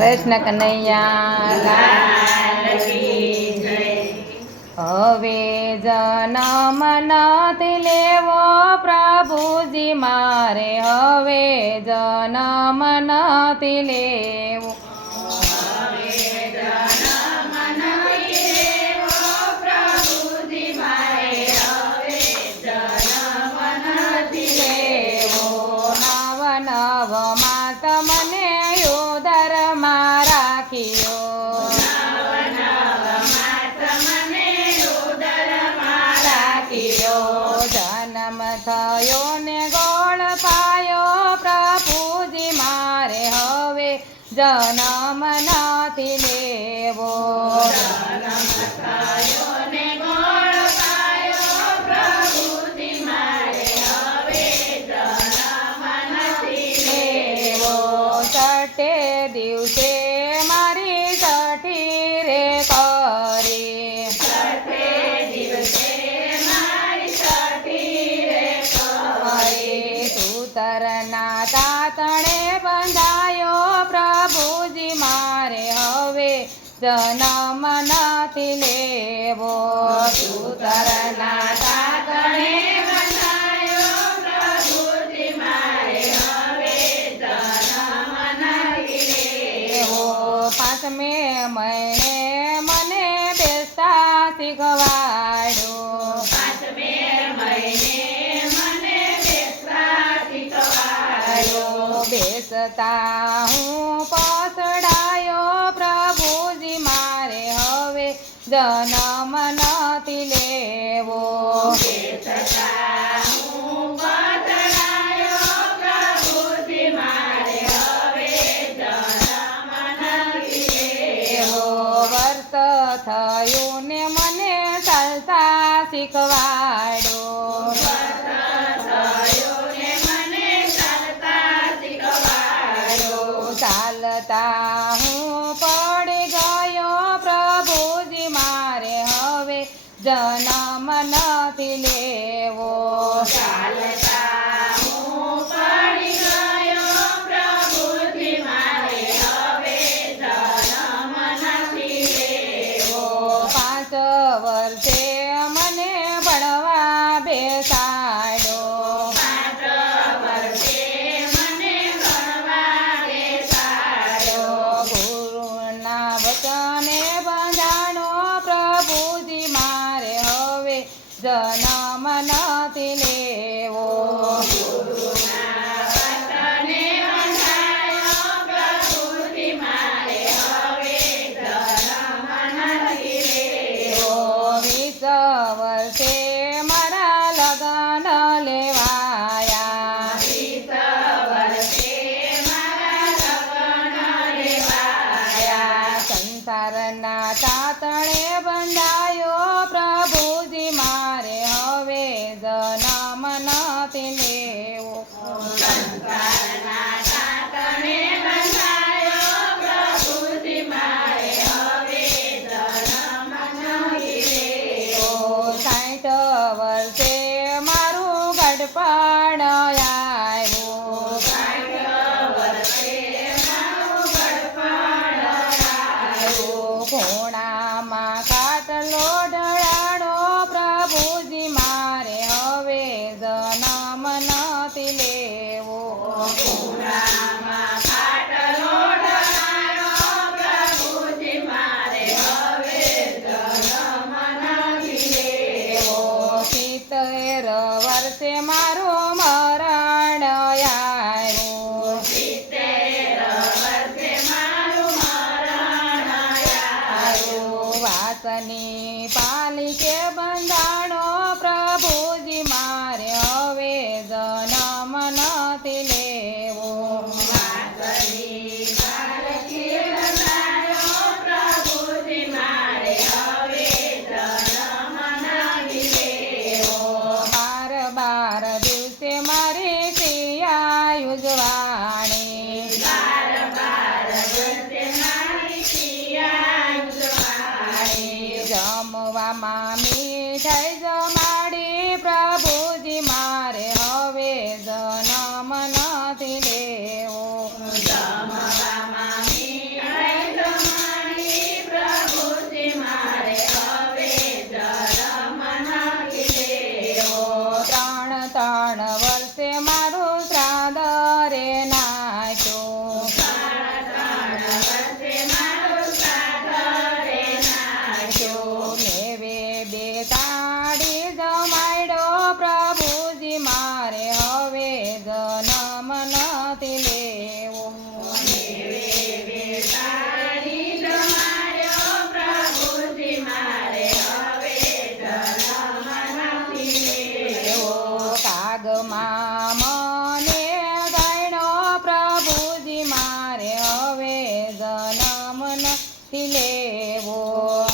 કૃષ્ણ કનૈયા. હવે જન્મ નથી લેવો પ્રભુજી મારે. હવે જન્મ નથી લેવો થયો ને ગોળ પાયો પ્રભુજી મારે હવે જન્મ નથી લેવો. દિવસે સૂતરના તાતણે બંધાયો પ્રભુજી મારે હવે જન્મ નથી લેવો. સૂતરના બેસતા હું પસડાયો પ્રભુજી મારે હવે જન્મ નથી લેવો. એવો વર્ષે મને ભણવા બેસાડો. ગુરુના વચને બંધાણો પ્રભુજી મારે હવે જન્મ જન્મ લેવો તો સાઠ વર્ષે મારું ગડપણ mommy. નામના લેવો.